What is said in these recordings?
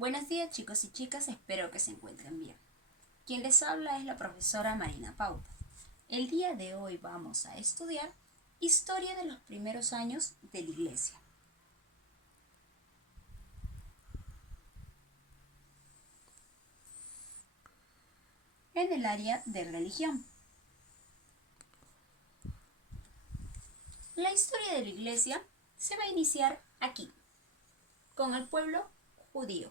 Buenos días chicos y chicas, espero que se encuentren bien. Quien les habla es la profesora Marina Pauta. El día de hoy vamos a estudiar historia de los primeros años de la iglesia. En el área de religión. La historia de la iglesia se va a iniciar aquí, con el pueblo judío.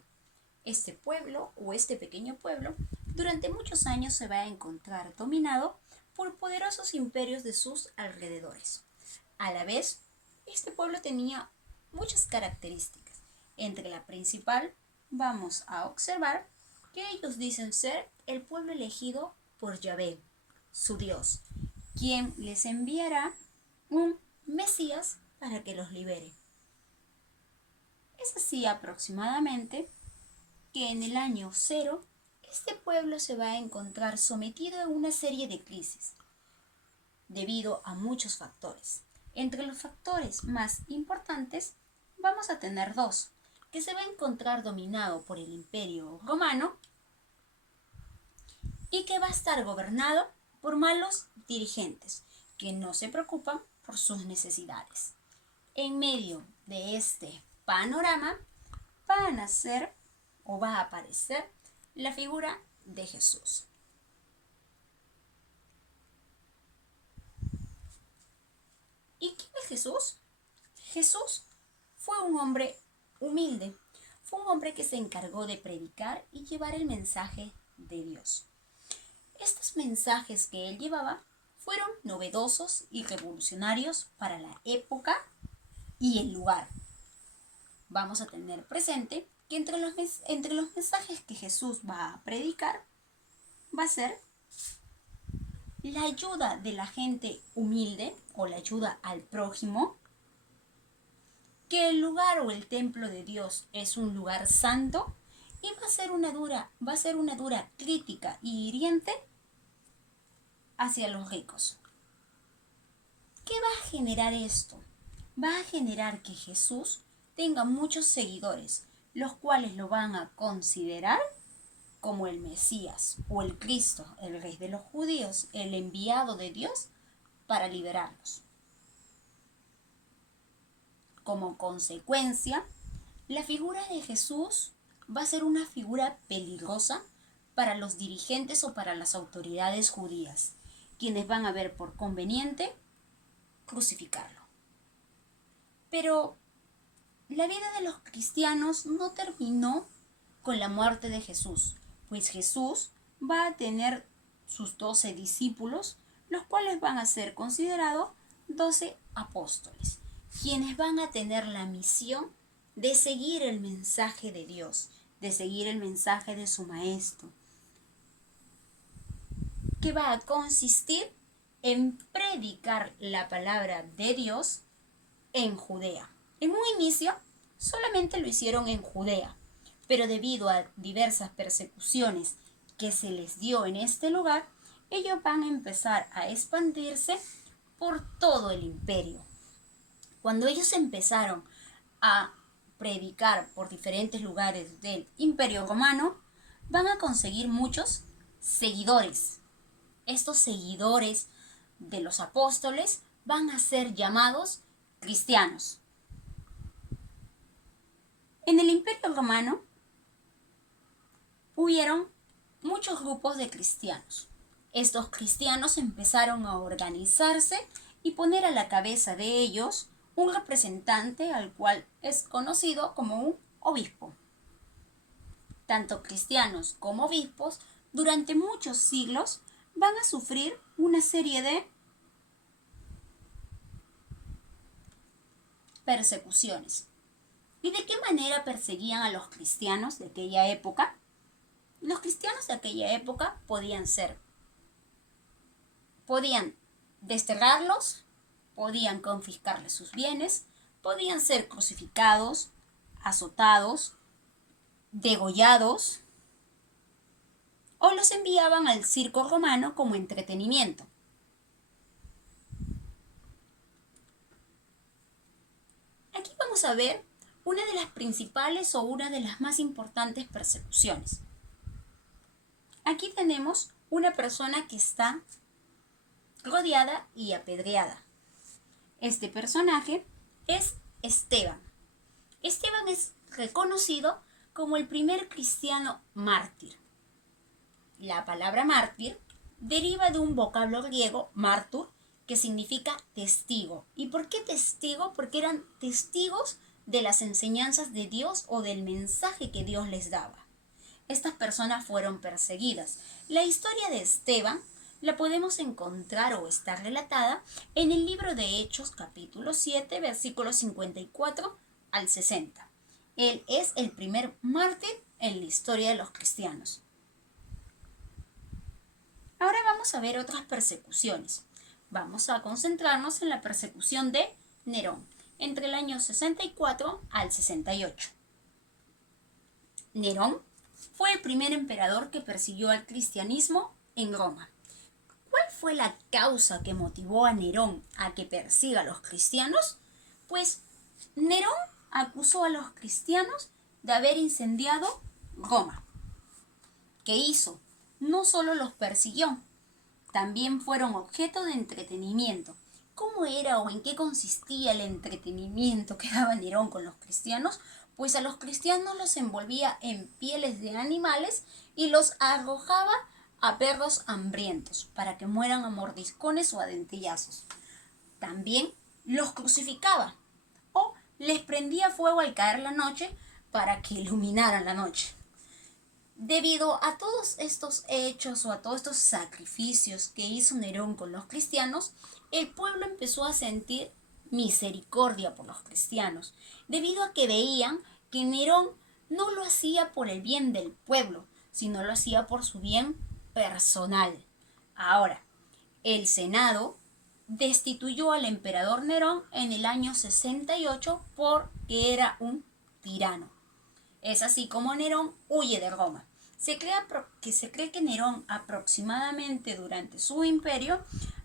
Este pueblo o este pequeño pueblo durante muchos años se va a encontrar dominado por poderosos imperios de sus alrededores. A la vez, este pueblo tenía muchas características. Entre la principal, vamos a observar que ellos dicen ser el pueblo elegido por Yahvé, su Dios, quien les enviará un Mesías para que los libere. Es así aproximadamente que en el año 0, este pueblo se va a encontrar sometido a una serie de crisis, debido a muchos factores. Entre los factores más importantes vamos a tener dos, que se va a encontrar dominado por el Imperio Romano y que va a estar gobernado por malos dirigentes, que no se preocupan por sus necesidades. En medio de este panorama va a nacer o va a aparecer la figura de Jesús. ¿Y quién es Jesús? Jesús fue un hombre humilde, fue un hombre que se encargó de predicar y llevar el mensaje de Dios. Estos mensajes que él llevaba fueron novedosos y revolucionarios para la época y el lugar. Vamos a tener presente que entre los mensajes que Jesús va a predicar va a ser la ayuda de la gente humilde o la ayuda al prójimo, que el lugar o el templo de Dios es un lugar santo y va a ser una dura crítica y hiriente hacia los ricos. ¿Qué va a generar esto? Va a generar que Jesús tenga muchos seguidores, los cuales lo van a considerar como el Mesías o el Cristo, el Rey de los judíos, el enviado de Dios para liberarlos. Como consecuencia, la figura de Jesús va a ser una figura peligrosa para los dirigentes o para las autoridades judías, quienes van a ver por conveniente crucificarlo. Pero la vida de los cristianos no terminó con la muerte de Jesús, pues Jesús va a tener sus 12 discípulos, los cuales van a ser considerados 12 apóstoles, quienes van a tener la misión de seguir el mensaje de Dios, de seguir el mensaje de su maestro, que va a consistir en predicar la palabra de Dios en Judea. En un inicio solamente lo hicieron en Judea, pero debido a diversas persecuciones que se les dio en este lugar, ellos van a empezar a expandirse por todo el imperio. Cuando ellos empezaron a predicar por diferentes lugares del Imperio Romano, van a conseguir muchos seguidores. Estos seguidores de los apóstoles van a ser llamados cristianos. En el Imperio Romano hubieron muchos grupos de cristianos. Estos cristianos empezaron a organizarse y poner a la cabeza de ellos un representante al cual es conocido como un obispo. Tanto cristianos como obispos durante muchos siglos van a sufrir una serie de persecuciones. ¿Y de qué manera perseguían a los cristianos de aquella época? Los cristianos de aquella época podían desterrarlos, podían confiscarles sus bienes, podían ser crucificados, azotados, degollados, o los enviaban al circo romano como entretenimiento. Aquí vamos a ver una de las principales o una de las más importantes persecuciones. Aquí tenemos una persona que está rodeada y apedreada. Este personaje es Esteban. Esteban es reconocido como el primer cristiano mártir. La palabra mártir deriva de un vocablo griego, martur, que significa testigo. ¿Y por qué testigo? Porque eran testigos de las enseñanzas de Dios o del mensaje que Dios les daba. Estas personas fueron perseguidas. La historia de Esteban la podemos encontrar o está relatada en el libro de Hechos, capítulo 7, versículos 54 al 60. Él es el primer mártir en la historia de los cristianos. Ahora vamos a ver otras persecuciones. Vamos a concentrarnos en la persecución de Nerón, entre el año 64 al 68. Nerón fue el primer emperador que persiguió al cristianismo en Roma. ¿Cuál fue la causa que motivó a Nerón a que persiga a los cristianos? Pues Nerón acusó a los cristianos de haber incendiado Roma. ¿Qué hizo? No solo los persiguió, también fueron objeto de entretenimiento. ¿Cómo era o en qué consistía el entretenimiento que daba Nerón con los cristianos? Pues a los cristianos los envolvía en pieles de animales y los arrojaba a perros hambrientos para que mueran a mordiscones o a dentellazos. También los crucificaba o les prendía fuego al caer la noche para que iluminaran la noche. Debido a todos estos hechos o a todos estos sacrificios que hizo Nerón con los cristianos, el pueblo empezó a sentir misericordia por los cristianos, debido a que veían que Nerón no lo hacía por el bien del pueblo, sino lo hacía por su bien personal. Ahora, el Senado destituyó al emperador Nerón en el año 68 porque era un tirano. Es así como Nerón huye de Roma. Se cree que Nerón aproximadamente durante su imperio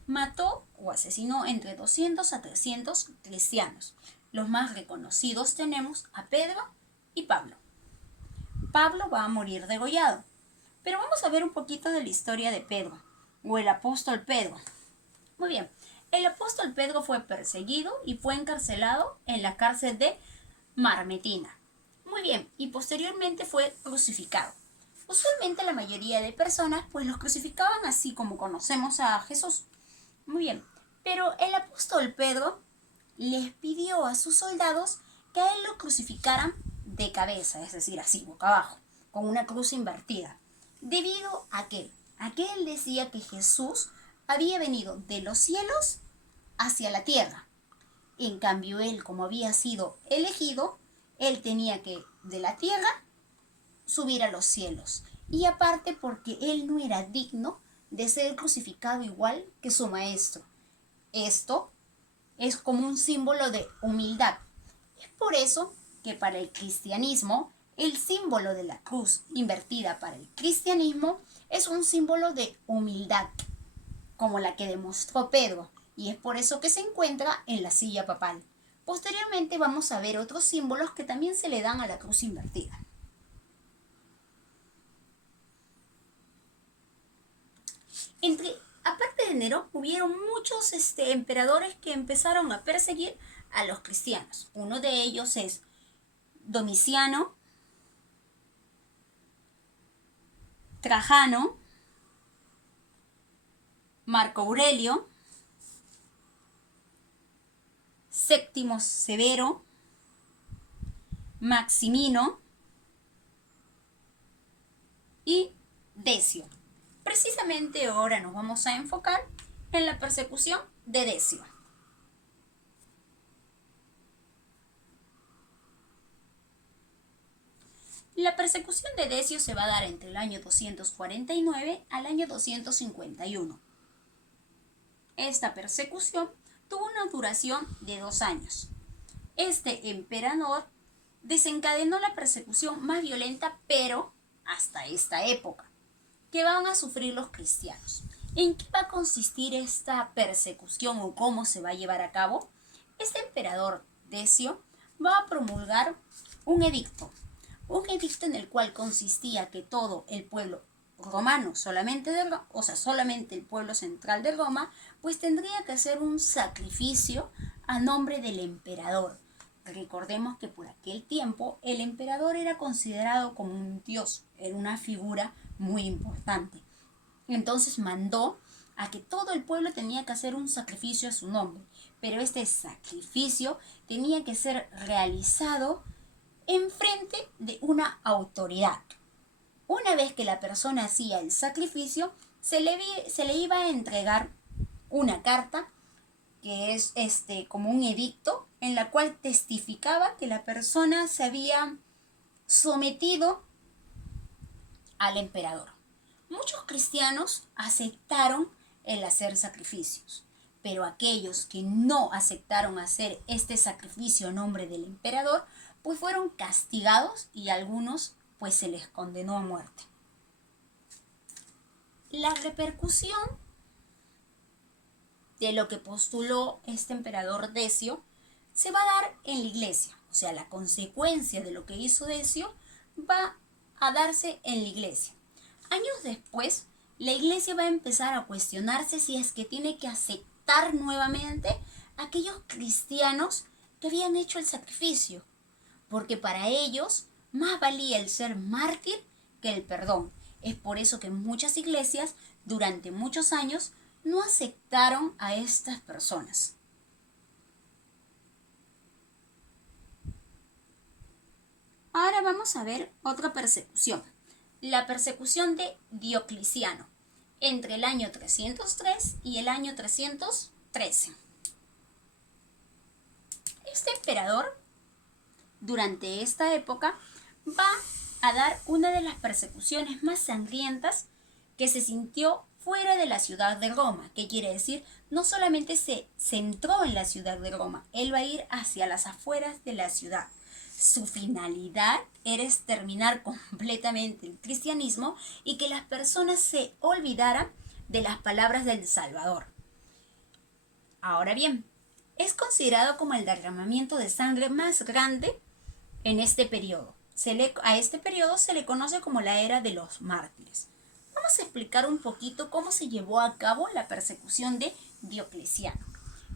mató o asesinó entre 200 a 300 cristianos. Los más reconocidos tenemos a Pedro y Pablo. Pablo va a morir degollado. Pero vamos a ver un poquito de la historia de Pedro, o el apóstol Pedro. Muy bien, el apóstol Pedro fue perseguido y fue encarcelado en la cárcel de Marmetina. Muy bien, y posteriormente fue crucificado. Usualmente la mayoría de personas pues los crucificaban así como conocemos a Jesús. Muy bien, pero el apóstol Pedro les pidió a sus soldados que a él lo crucificaran de cabeza, es decir, así, boca abajo, con una cruz invertida. Debido a que él decía que Jesús había venido de los cielos hacia la tierra. En cambio, él, como había sido elegido, él tenía que de la tierra subir a los cielos. Y aparte porque él no era digno de ser crucificado igual que su maestro. Esto es como un símbolo de humildad. Es por eso que para el cristianismo, el símbolo de la cruz invertida para el cristianismo es un símbolo de humildad, como la que demostró Pedro, y es por eso que se encuentra en la silla papal. Posteriormente vamos a ver otros símbolos que también se le dan a la cruz invertida. Aparte de Nerón, hubieron muchos emperadores que empezaron a perseguir a los cristianos. Uno de ellos es Domiciano, Trajano, Marco Aurelio, Séptimo Severo, Maximino y Decio. Precisamente ahora nos vamos a enfocar en la persecución de Decio. La persecución de Decio se va a dar entre el año 249 al año 251. Esta persecución tuvo una duración de 2 años. Este emperador desencadenó la persecución más violenta, pero hasta esta época, que van a sufrir los cristianos. ¿En qué va a consistir esta persecución o cómo se va a llevar a cabo? Este emperador Decio va a promulgar un edicto en el cual consistía que todo el pueblo romano, solamente el pueblo central de Roma, pues tendría que hacer un sacrificio a nombre del emperador. Recordemos que por aquel tiempo el emperador era considerado como un dios, era una figura muy importante. Entonces mandó a que todo el pueblo tenía que hacer un sacrificio a su nombre, pero este sacrificio tenía que ser realizado en frente de una autoridad. Una vez que la persona hacía el sacrificio, se le iba a entregar una carta que es como un edicto en la cual testificaba que la persona se había sometido al emperador. Muchos cristianos aceptaron el hacer sacrificios, pero aquellos que no aceptaron hacer este sacrificio en nombre del emperador, pues fueron castigados y a algunos pues se les condenó a muerte. La repercusión de lo que postuló este emperador Decio se va a dar en la iglesia. O sea, la consecuencia de lo que hizo Decio va a darse en la iglesia. Años después, la iglesia va a empezar a cuestionarse si es que tiene que aceptar nuevamente a aquellos cristianos que habían hecho el sacrificio, porque para ellos más valía el ser mártir que el perdón. Es por eso que muchas iglesias durante muchos años no aceptaron a estas personas. Ahora vamos a ver otra persecución, la persecución de Diocleciano, entre el año 303 y el año 313. Este emperador, durante esta época, va a dar una de las persecuciones más sangrientas que se sintió fuera de la ciudad de Roma. ¿Qué quiere decir? No solamente se centró en la ciudad de Roma, él va a ir hacia las afueras de la ciudad. Su finalidad era exterminar completamente el cristianismo y que las personas se olvidaran de las palabras del Salvador. Ahora bien, es considerado como el derramamiento de sangre más grande en este periodo. A este periodo se le conoce como la era de los mártires. Vamos a explicar un poquito cómo se llevó a cabo la persecución de Diocleciano.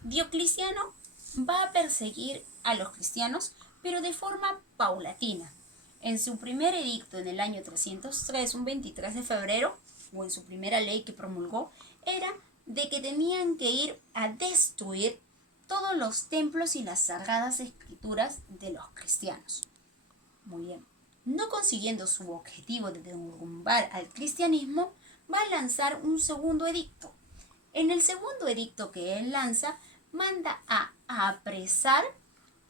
Diocleciano va a perseguir a los cristianos, pero de forma paulatina. En su primer edicto en el año 303, un 23 de febrero, o en su primera ley que promulgó, era de que tenían que ir a destruir todos los templos y las sagradas escrituras de los cristianos. Muy bien. No consiguiendo su objetivo de derrumbar al cristianismo, va a lanzar un segundo edicto. En el segundo edicto que él lanza, manda a apresar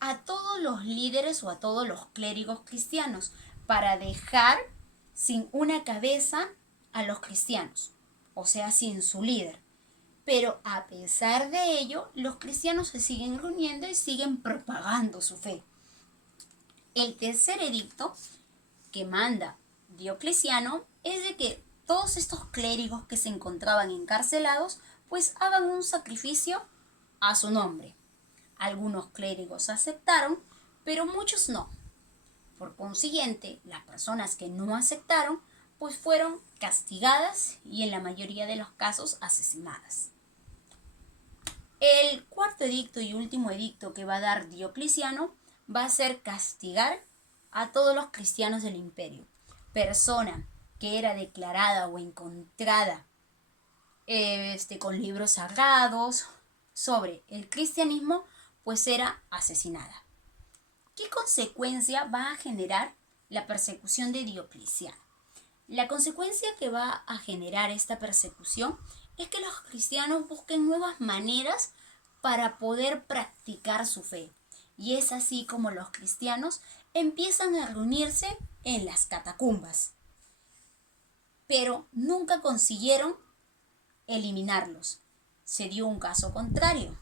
a todos los líderes o a todos los clérigos cristianos para dejar sin una cabeza a los cristianos, o sea, sin su líder. Pero a pesar de ello, los cristianos se siguen reuniendo y siguen propagando su fe. El tercer edicto que manda Diocleciano es de que todos estos clérigos que se encontraban encarcelados pues hagan un sacrificio a su nombre. Algunos clérigos aceptaron, pero muchos no. Por consiguiente, las personas que no aceptaron pues fueron castigadas y en la mayoría de los casos asesinadas. El cuarto edicto y último edicto que va a dar Diocleciano va a ser castigar a todos los cristianos del imperio. Persona que era declarada o encontrada con libros sagrados sobre el cristianismo, pues era asesinada. ¿Qué consecuencia va a generar la persecución de Diocleciano? La consecuencia que va a generar esta persecución es que los cristianos busquen nuevas maneras para poder practicar su fe. Y es así como los cristianos empiezan a reunirse en las catacumbas. Pero nunca consiguieron eliminarlos. Se dio un caso contrario.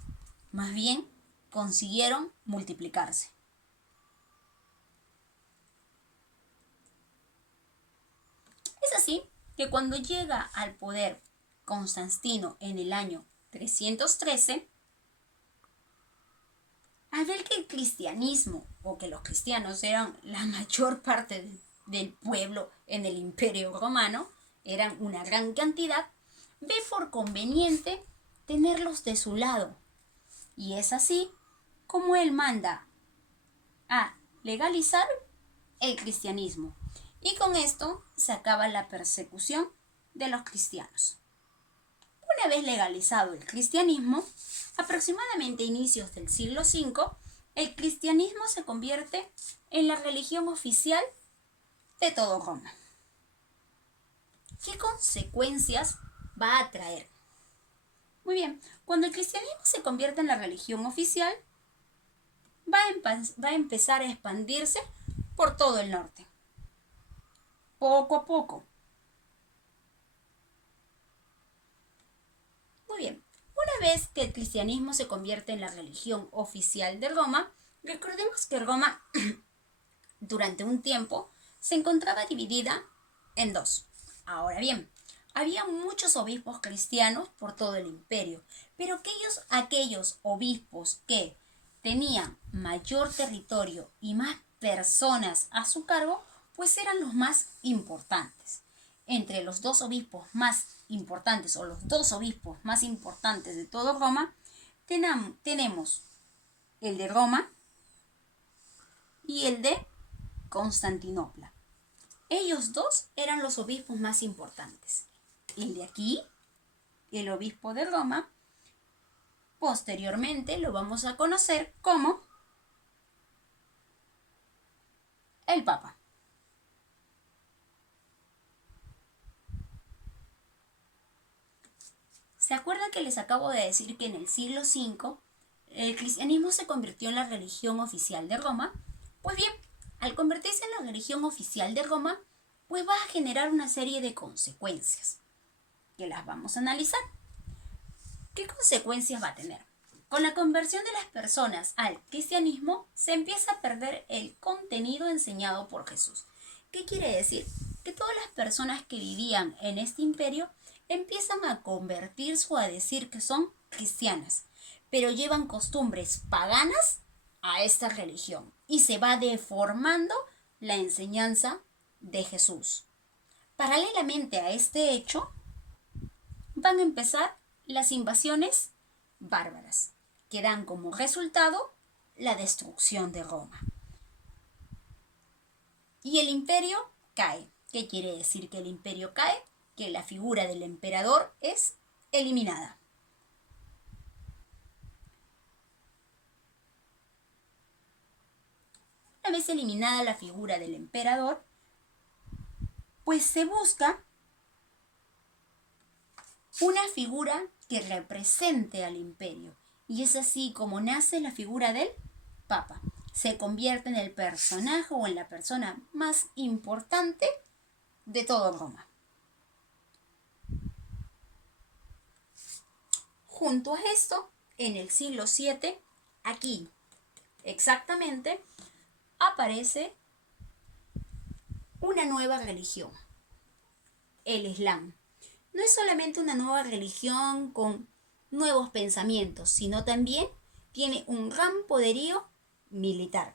Más bien, consiguieron multiplicarse. Es así que cuando llega al poder Constantino en el año 313, Al ver que el cristianismo, o que los cristianos eran la mayor parte del pueblo en el Imperio Romano, eran una gran cantidad, ve por conveniente tenerlos de su lado. Y es así como él manda a legalizar el cristianismo. Y con esto se acaba la persecución de los cristianos. Una vez legalizado el cristianismo, aproximadamente a inicios del siglo V, el cristianismo se convierte en la religión oficial de todo Roma. ¿Qué consecuencias va a traer? Muy bien, cuando el cristianismo se convierte en la religión oficial, va a empezar a expandirse por todo el norte. Poco a poco. Muy bien, una vez que el cristianismo se convierte en la religión oficial de Roma, recordemos que Roma durante un tiempo se encontraba dividida en dos. Ahora bien, había muchos obispos cristianos por todo el imperio, pero aquellos obispos que tenían mayor territorio y más personas a su cargo, pues eran los más importantes. Entre los dos obispos más importantes, o los dos obispos más importantes de todo Roma, tenemos el de Roma y el de Constantinopla. Ellos dos eran los obispos más importantes. El de aquí, el obispo de Roma, posteriormente lo vamos a conocer como el Papa. ¿Se acuerdan que les acabo de decir que en el siglo V el cristianismo se convirtió en la religión oficial de Roma? Pues bien, al convertirse en la religión oficial de Roma, pues va a generar una serie de consecuencias que las vamos a analizar. ¿Qué consecuencias va a tener? Con la conversión de las personas al cristianismo se empieza a perder el contenido enseñado por Jesús. ¿Qué quiere decir? Que todas las personas que vivían en este imperio empiezan a convertirse o a decir que son cristianas, pero llevan costumbres paganas a esta religión y se va deformando la enseñanza de Jesús. Paralelamente a este hecho, van a empezar las invasiones bárbaras, que dan como resultado la destrucción de Roma. Y el imperio cae. ¿Qué quiere decir que el imperio cae? Que la figura del emperador es eliminada. Una vez eliminada la figura del emperador, pues se busca una figura que represente al imperio. Y es así como nace la figura del Papa. Se convierte en el personaje o en la persona más importante de todo Roma. Junto a esto, en el siglo VII, aquí exactamente, aparece una nueva religión, el Islam. No es solamente una nueva religión con nuevos pensamientos, sino también tiene un gran poderío militar.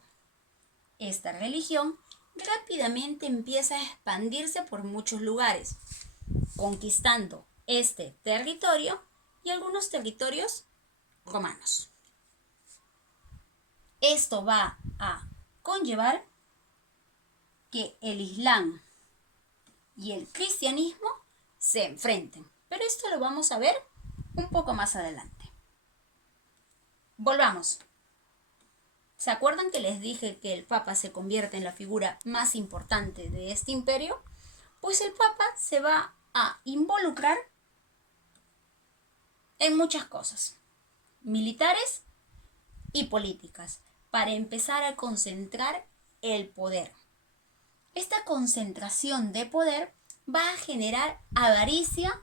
Esta religión rápidamente empieza a expandirse por muchos lugares, conquistando este territorio y algunos territorios romanos. Esto va a conllevar que el Islam y el cristianismo se enfrenten, pero esto lo vamos a ver un poco más adelante. Volvamos. ¿Se acuerdan que les dije que el Papa se convierte en la figura más importante de este imperio? Pues el Papa se va a involucrar en muchas cosas, militares y políticas, para empezar a concentrar el poder. Esta concentración de poder va a generar avaricia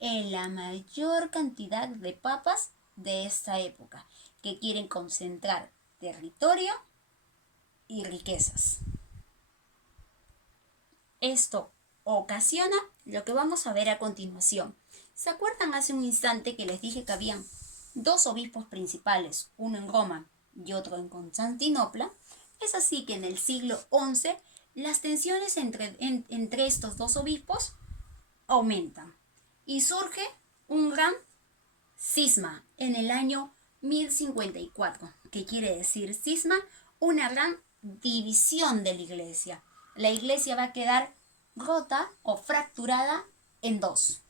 en la mayor cantidad de papas de esta época, que quieren concentrar territorio y riquezas. Esto ocasiona lo que vamos a ver a continuación. ¿Se acuerdan hace un instante que les dije que habían dos obispos principales, uno en Roma y otro en Constantinopla. Es así que en el siglo XI las tensiones entre estos dos obispos aumentan y surge un gran cisma en el año 1054. ¿Qué quiere decir cisma? Una gran división de la iglesia. La iglesia va a quedar rota o fracturada en dos.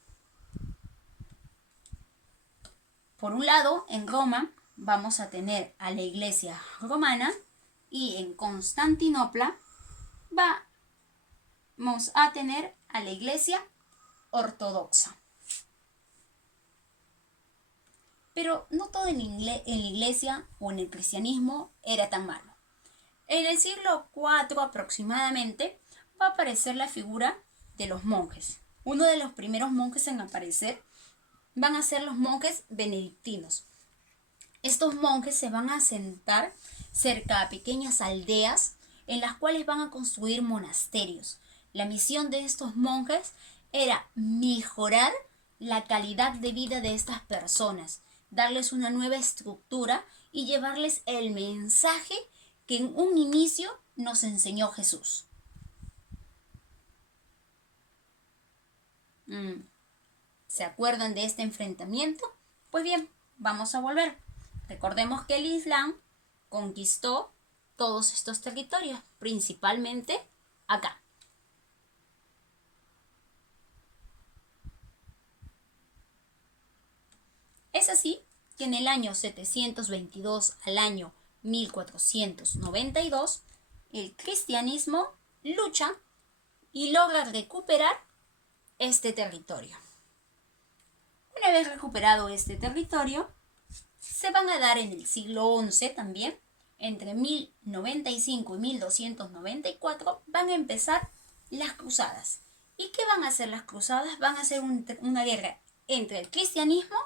Por un lado, en Roma vamos a tener a la iglesia romana y en Constantinopla vamos a tener a la iglesia ortodoxa. Pero no todo en la iglesia o en el cristianismo era tan malo. En el siglo IV aproximadamente va a aparecer la figura de los monjes. Uno de los primeros monjes en aparecer van a ser los monjes benedictinos. Estos monjes se van a asentar cerca a pequeñas aldeas en las cuales van a construir monasterios. La misión de estos monjes era mejorar la calidad de vida de estas personas, darles una nueva estructura y llevarles el mensaje que en un inicio nos enseñó Jesús. ¿Se acuerdan de este enfrentamiento? Pues bien, vamos a volver. Recordemos que el Islam conquistó todos estos territorios, principalmente acá. Es así que en el año 722 al año 1492, el cristianismo lucha y logra recuperar este territorio. Una vez recuperado este territorio, se van a dar en el siglo XI también, entre 1095 y 1294, van a empezar las cruzadas. ¿Y qué van a hacer las cruzadas? Van a hacer una guerra entre el cristianismo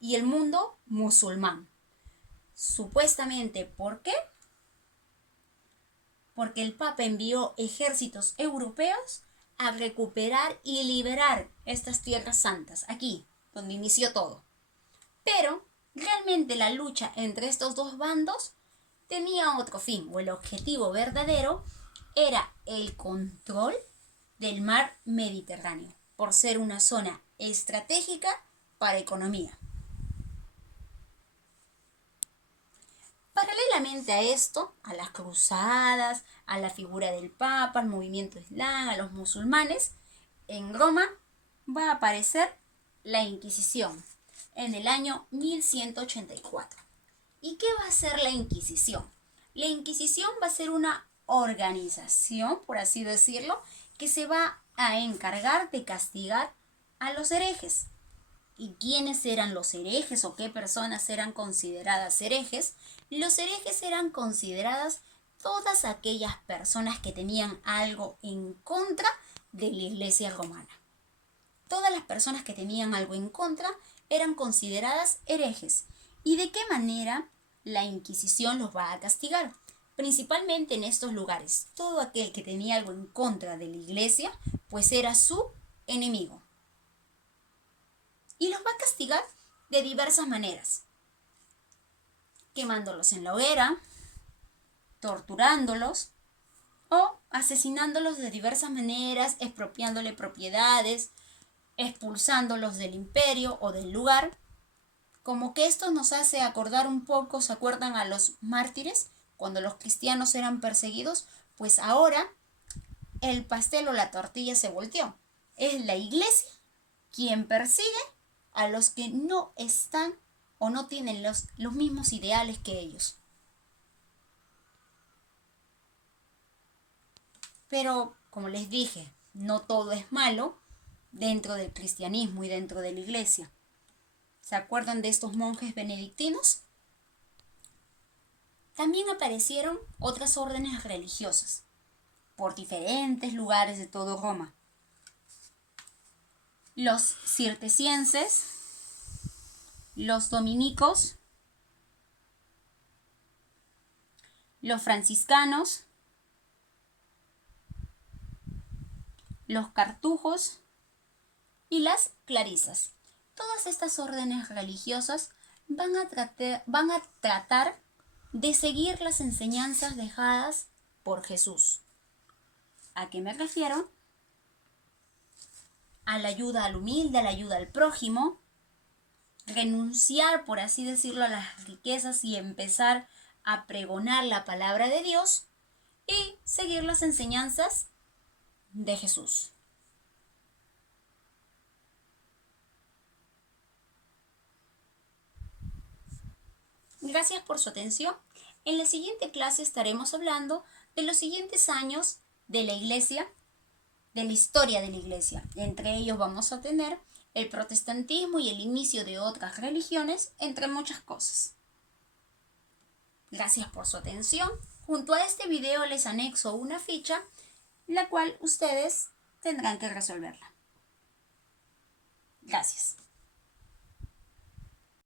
y el mundo musulmán. Supuestamente, ¿por qué? Porque el Papa envió ejércitos europeos a recuperar y liberar estas tierras santas, aquí, donde inició todo. Pero realmente la lucha entre estos dos bandos tenía otro fin, o el objetivo verdadero era el control del mar Mediterráneo, por ser una zona estratégica para economía. Paralelamente a esto, a las cruzadas, a la figura del Papa, al movimiento islam, a los musulmanes, en Roma va a aparecer la Inquisición en el año 1184. ¿Y qué va a ser la Inquisición? La Inquisición va a ser una organización, por así decirlo, que se va a encargar de castigar a los herejes. ¿Y quiénes eran los herejes o qué personas eran consideradas herejes? Los herejes eran consideradas todas aquellas personas que tenían algo en contra de la Iglesia romana. Todas las personas que tenían algo en contra eran consideradas herejes. ¿Y de qué manera la Inquisición los va a castigar? Principalmente en estos lugares. Todo aquel que tenía algo en contra de la Iglesia, pues era su enemigo. Y los va a castigar de diversas maneras. Quemándolos en la hoguera, torturándolos o asesinándolos de diversas maneras, expropiándole propiedades, expulsándolos del imperio o del lugar. Como que esto nos hace acordar un poco, ¿se acuerdan a los mártires? Cuando los cristianos eran perseguidos, pues ahora el pastel o la tortilla se volteó. Es la iglesia quien persigue a los que no están o no tienen los mismos ideales que ellos. Pero, como les dije, no todo es malo dentro del cristianismo y dentro de la iglesia. ¿Se acuerdan de estos monjes benedictinos? También aparecieron otras órdenes religiosas por diferentes lugares de todo Roma. Los cistercienses, los dominicos, los franciscanos, los cartujos y las clarisas. Todas estas órdenes religiosas van a tratar de seguir las enseñanzas dejadas por Jesús. ¿A qué me refiero? A la ayuda al humilde, a la ayuda al prójimo, renunciar, por así decirlo, a las riquezas y empezar a pregonar la palabra de Dios y seguir las enseñanzas de Jesús. Gracias por su atención. En la siguiente clase estaremos hablando de los siguientes años de la Iglesia, de la historia de la Iglesia. Entre ellos vamos a tener el protestantismo y el inicio de otras religiones, entre muchas cosas. Gracias por su atención. Junto a este video les anexo una ficha, la cual ustedes tendrán que resolverla. Gracias.